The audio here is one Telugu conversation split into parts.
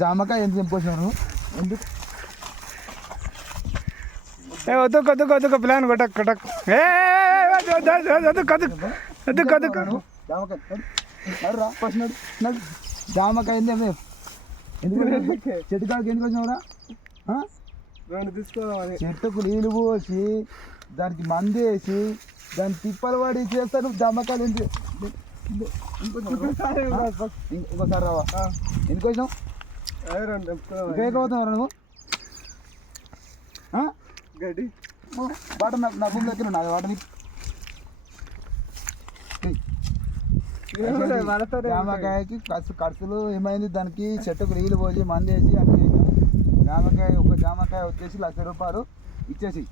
జామకాయ ఎంత తెంపుకొచ్చినావు ఎందుకు వద్దు కదుకు వద్దుకు ప్లాన్ కొట్టక్ కొట్టక్ వద్దు కదుకు జామకాయ రా ఫస్ట్ నడు జామకాయ ఎందుకు చెట్టు కాడికి ఎందుకు వచ్చినావురా తీసుకోవాలి చెట్టుకు నీళ్ళు పోసి దానికి మందు వేసి దాన్ని తిప్పలు పడి చేస్తాను జామకాయలు ఇంకోసారి రావా ఎందుకు వచ్చినావు ఇంకేకపోతున్నావు నువ్వు గడ్డి వాటర్ నా భూమి దగ్గర ఉన్నది వాటర్ జామకాయకి ఖర్చులు ఏమైంది దానికి చెట్టుకు నీళ్ళు పోసి మందు వేసి అన్ని చేసాం జామకాయ ఒక జామకాయ వచ్చేసి 1,00,000 రూపాయలు ఇచ్చేసి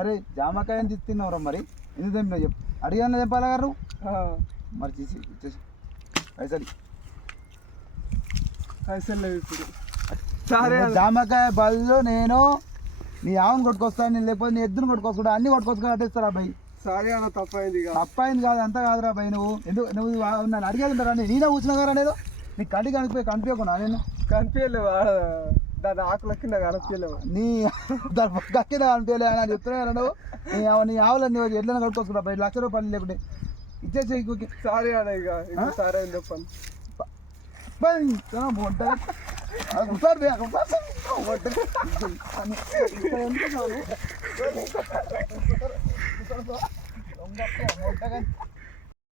అరే జామకాయ అని తిన్నావురా మరి ఎందుకు తెంపినా చెప్పు అడిగాను తెంపాలా గారు మరి తీసి ఇచ్చేసి పైసలు లేవు ఇప్పుడు జామకాయ బదులు నేను నీ ఆవును కొట్టుకొస్తాను లేకపోతే నీ ఎద్దును కొట్టుకొచ్చుకుంటా అన్ని కొట్టుకొచ్చుకుని అట్టేస్తారా అబ్బాయి సారీ అన్న తప్పైంది తప్పైంది కాదు అంతా కాదురా అబ్బాయి నువ్వు నన్ను అడిగేది ఉంటారా నేనే కూర్చున్నా కదా నేను నీకు కంటికి కనిపించకున్నా నేను కనిపించలేవు దాని ఆకుల కింద కనిపించలేవు నీ దాని కింద కనిపించలే అని చెప్తున్నా కదా నువ్వు నీ ఆవులు నువ్వు ఎట్లైనా కొట్టుకొచ్చుకుంటా అబ్బాయి 1,00,000 రూపాయలు లేకుంటే ఇచ్చేసి సారీ అన్న ఇక సారీ అని చెప్పాను ఉంటాడు